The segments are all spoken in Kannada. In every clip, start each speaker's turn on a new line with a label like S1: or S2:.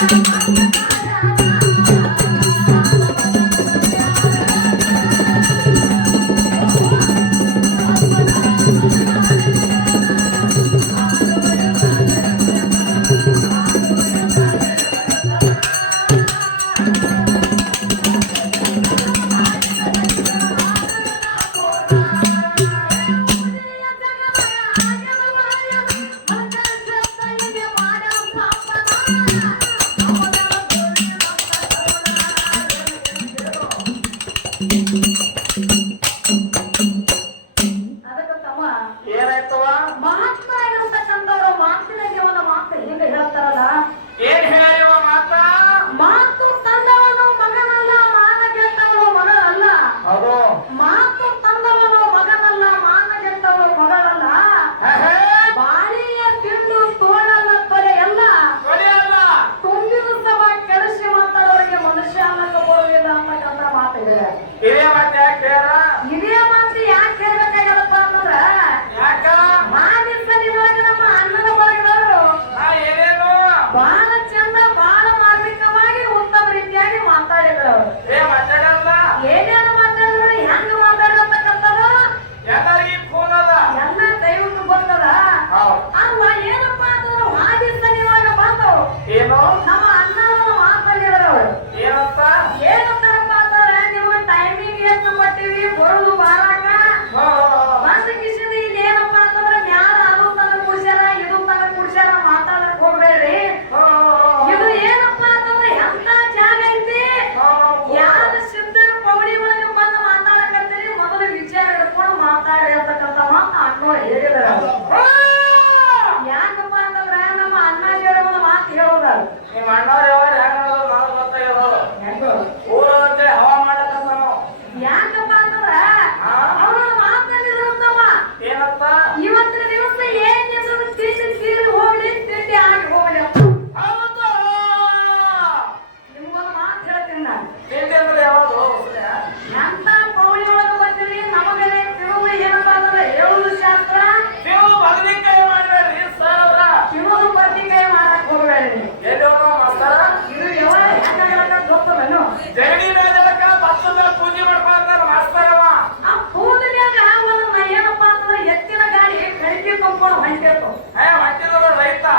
S1: Thank you. Молитва. మైక్ వైపు
S2: వైపు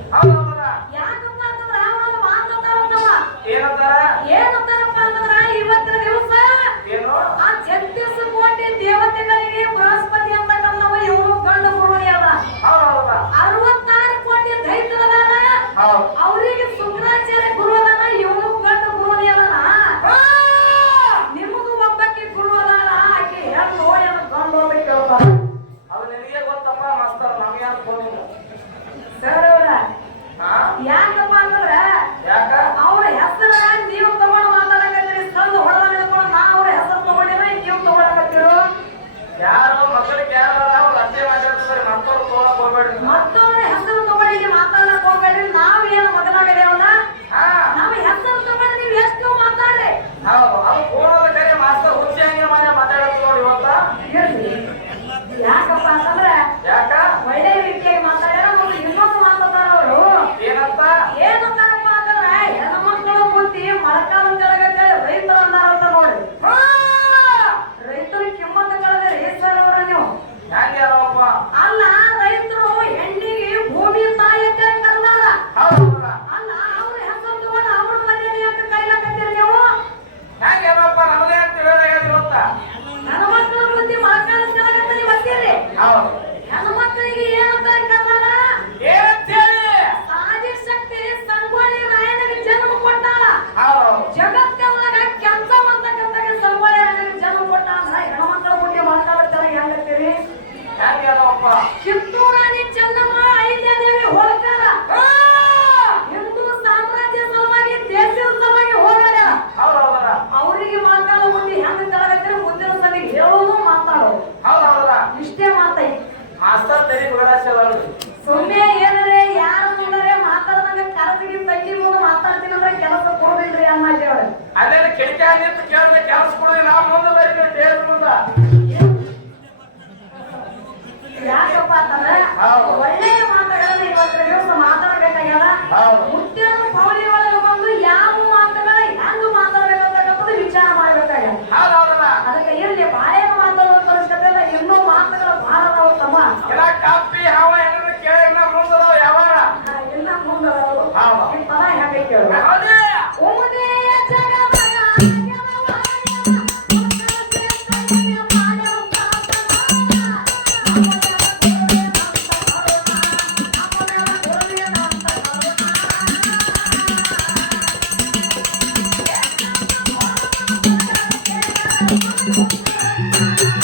S2: Amen.
S1: ಯಾರೋ
S2: ಮಕ್ಕಳಿಗೆ ಯಾರೋ ನಾವು ಅಷ್ಟೇ ಮಾತಾಡ್ತಾರೆ ಮಕ್ಕಳು ತೋಳಕ್ ಹೋಗ್ಬೇಡ್ರಿ.
S1: ಮಕ್ಕಳ ಹೆಸರು ತಗೊಳ್ಳಿಗೆ ಮಾತಾಡಕ್ ಹೋಗ್ಬೇಡ್ರಿ. ನಾವೇನು
S2: ಮಗನಾಗದೇವಲ್ಲ
S1: ನಾವು ಹೆಸರು ತಗೊಂಡು ನೀವು ಎಷ್ಟು ಮಾತಾಡ್ರಿ.
S2: ಹೌದು ಕಿಟಕಿ ನಿಂತು ಕೇಳಿದ್ರೆ ಕೆಲಸ ಕೊಡೋದು ನಾವು ಮುಂದೆ ಬರೀ ದೇವ್ರ ಮುಂದ
S1: ಯಾಕಪ್ಪ ಅಂತಂದ್ರೆ. ಒಳ್ಳೆಯ ಮಾತುಗಳನ್ನ ಇವತ್ತಿನ ದಿವಸ ಮಾತಾಡ್ಬೇಕಾಗ್ಯದ. ಮುತ್ತಿನ ಪೌಳಿ ಒಳಗೆ ಬಂದು ಯಾವ ಮಾತುಗಳ ಹೆಂಗ್ ಮಾತಾಡ್ಬೇಕು ಅಂತಕ್ಕಂಥದ್ದು ವಿಚಾರ ಮಾಡ್ಬೇಕಾಗ್ಯದ ಅದಕ್ಕೆ ಇರ್ಲಿ ಬಾಳೆನ ಮಾತಾಡುವಂತ ಅವಶ್ಯಕತೆ ಇಲ್ಲ ಇನ್ನೂ ಮಾತುಗಳು ಬಹಳ ಅದಾವ ತಮ್ಮ
S2: ಎಲ್ಲ ಕಾಪಿ ಹಾವ ಏನಾದ್ರು ಕೇಳಿ ನಾ ಮುಂದದ
S1: ಯಾವ ಇನ್ನ ಮುಂದೆ ಅದಾವು.
S2: ಹೌದು.
S1: ಈ ಪದ ಹೆಂಗೆ ಕೇಳು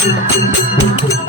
S1: Thank
S2: you.